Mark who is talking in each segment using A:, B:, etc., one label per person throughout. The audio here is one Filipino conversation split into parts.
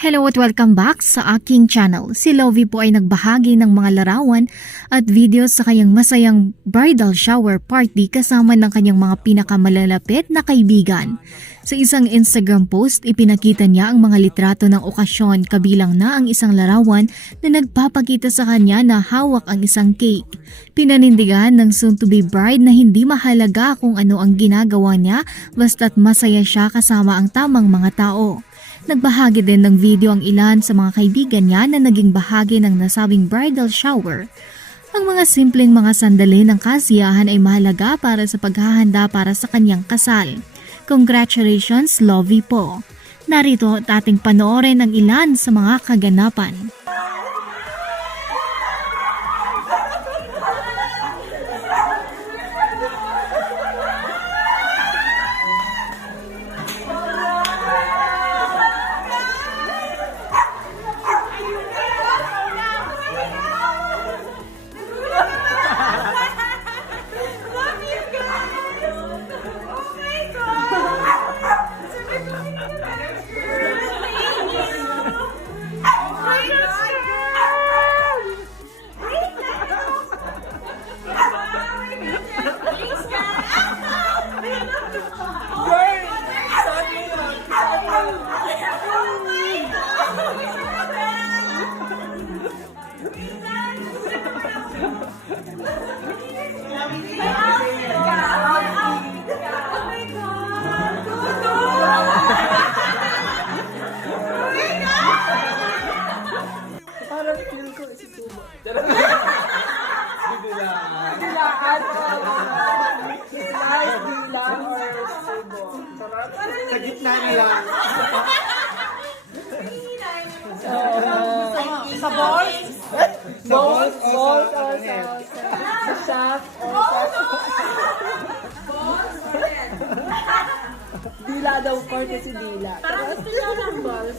A: Hello at welcome back sa aking channel. Si Lovie po ay nagbahagi ng mga larawan at video sa kanyang masayang bridal shower party kasama ng kanyang mga pinakamalalapit na kaibigan. Sa isang Instagram post, ipinakita niya ang mga litrato ng okasyon kabilang na ang isang larawan na nagpapakita sa kanya na hawak ang isang cake. Pinanindigan ng soon-to-be bride na hindi mahalaga kung ano ang ginagawa niya basta't masaya siya kasama ang tamang mga tao. Nagbahagi din ng video ang ilan sa mga kaibigan niya na naging bahagi ng nasawing bridal shower. Ang mga simpleng mga sandali ng kasiyahan ay mahalaga para sa paghahanda para sa kanyang kasal. Congratulations, Lovey po! Narito at ating panoorin ang ilan sa mga kaganapan.
B: feel ko si Tuma.
C: Bibilaan.
B: Bibilaan. Bibilaan. Bibilaan.
C: Sa gitna lang.
B: Sa balls? Balls? Balls or sa... Sa shaft? Balls or Dila daw part si Dila.
D: Parang gusto lang ng balls.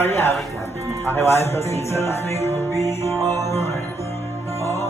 C: already out. I have to see.